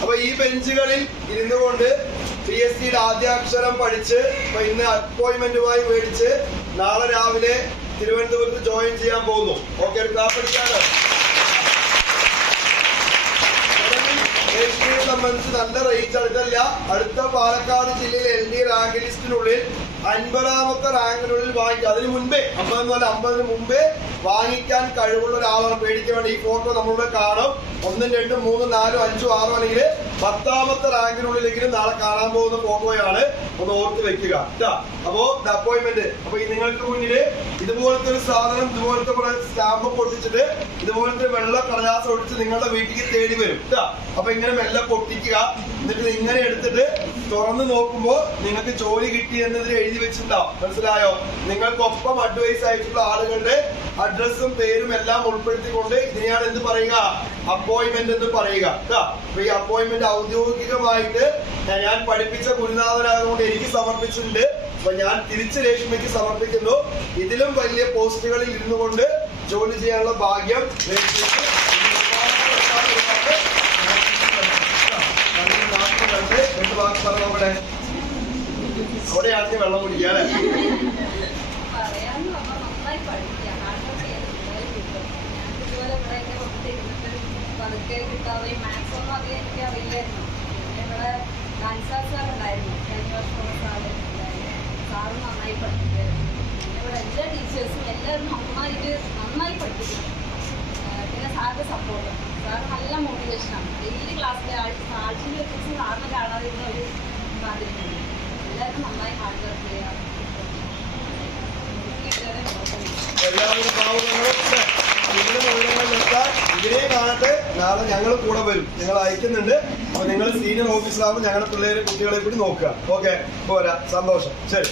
അപ്പൊ ഈ ബെഞ്ചുകളിൽ ഇരുന്നു കൊണ്ട് PSCയുടെ ആദ്യാക്ഷരം പഠിച്ച് ഇന്ന് അപ്പോയിന്റ്മെന്റുമായി മേടിച്ച് നാളെ രാവിലെ തിരുവനന്തപുരത്ത് ജോയിൻ ചെയ്യാൻ പോകുന്നു. ഓക്കെ, പഠിക്കാണ്. രേഷ്മയെ സംബന്ധിച്ച് നല്ല റേഞ്ച് അടുത്തല്ല. അടുത്ത പാലക്കാട് ജില്ലയിൽ LD റാങ്ക് ലിസ്റ്റിനുള്ളിൽ 50ാമത്തെ റാങ്കിനുള്ളിൽ വാങ്ങിക്കുക. അതിന് മുൻപേ 50 മുമ്പേ വാങ്ങിക്കാൻ കഴിവുള്ള ഒരാളാണ്. പേടിക്കാൻ വേണ്ടി ഈ ഫോട്ടോ നമ്മളിവിടെ കാണും. 1, 2, 3, 4, 5, 6 അല്ലെങ്കിൽ 10ാമത്തെ റാങ്കിനുള്ളിലെങ്കിലും നാളെ കാണാൻ പോകുന്ന ഫോട്ടോയാണ്. ഒന്ന് ഓർത്ത് വെക്കുക. അപ്പോ അപ്പോയിന്റ്മെന്റ്. അപ്പൊ നിങ്ങൾക്ക് മുന്നില് ഇതുപോലത്തെ ഒരു സാധനം, ഇതുപോലത്തെ കുറെ സ്റ്റാമ്പ് പൊട്ടിച്ചിട്ട് ഇതുപോലത്തെ വെള്ള കടലാസം ഒടിച്ച് നിങ്ങളുടെ വീട്ടിലേക്ക് തേടി വരും. അപ്പൊ ഇങ്ങനെ മെല്ലെ പൊട്ടിക്കുക. എന്നിട്ട് ഇങ്ങനെ എടുത്തിട്ട് തുറന്നു നോക്കുമ്പോ നിങ്ങൾക്ക് ജോലി കിട്ടി എന്നതിൽ എഴുതി വെച്ചിട്ടുണ്ടാവും. മനസ്സിലായോ? നിങ്ങൾക്കൊപ്പം അഡ്വൈസ് ആയിട്ടുള്ള ആളുകളുടെ അഡ്രസ്സും പേരും എല്ലാം ഉൾപ്പെടുത്തിക്കൊണ്ട് ഇതിനെയാണ് എന്ത് പറയുക? അപ്പോയിന്റ്മെന്റ് എന്ന് പറയുക. അപ്പൊ ഈ അപ്പോയിന്റ്മെന്റ് ഔദ്യോഗികമായിട്ട് ഞാൻ പഠിപ്പിച്ച ഗുരുനാഥനായതുകൊണ്ട് എനിക്ക് സമർപ്പിച്ചിട്ടുണ്ട്. അപ്പൊ ഞാൻ തിരിച്ച് രേഷ്മയ്ക്ക് സമർപ്പിക്കുന്നു. ഇതിലും വലിയ പോസ്റ്റുകളിൽ ഇരുന്നു കൊണ്ട് ജോലി ചെയ്യാനുള്ള ഭാഗ്യം രേഷ്മയ്ക്ക് അവിടെ അവിടെയാണെങ്കിൽ വെള്ളം കുടിക്കുക അല്ലെ? സാറ് നന്നായി പഠിപ്പിക്കായിരുന്നു. ഇവിടെ എല്ലാ ടീച്ചേഴ്സും എല്ലാവരും നന്നായി പഠിപ്പിക്കും. പിന്നെ സാറിന്റെ സപ്പോർട്ട്, സാറ് നല്ല മോട്ടിവേഷനാണ്. ഡെയിലി ക്ലാസ്സിലെ ആഴ്ചയിൽ വെച്ച് സാറിനെ കാണാതിരുന്ന ഒരു സാധ്യതയുണ്ട്. എല്ലാവരും നന്നായി ഹാർഡ് വർക്ക് ചെയ്യുക. ഇതിനെ കാണട്ടെ. നാളെ ഞങ്ങൾ കൂടെ വരും. നിങ്ങൾ അയക്കുന്നുണ്ട്. അപ്പൊ നിങ്ങൾ സീനിയർ ഓഫീസറാകുമ്പോൾ ഞങ്ങളുടെ പിള്ളേരെ കുട്ടികളെ കൂടി നോക്കുക. ഓക്കെ, പോരാ. സന്തോഷം. ശരി.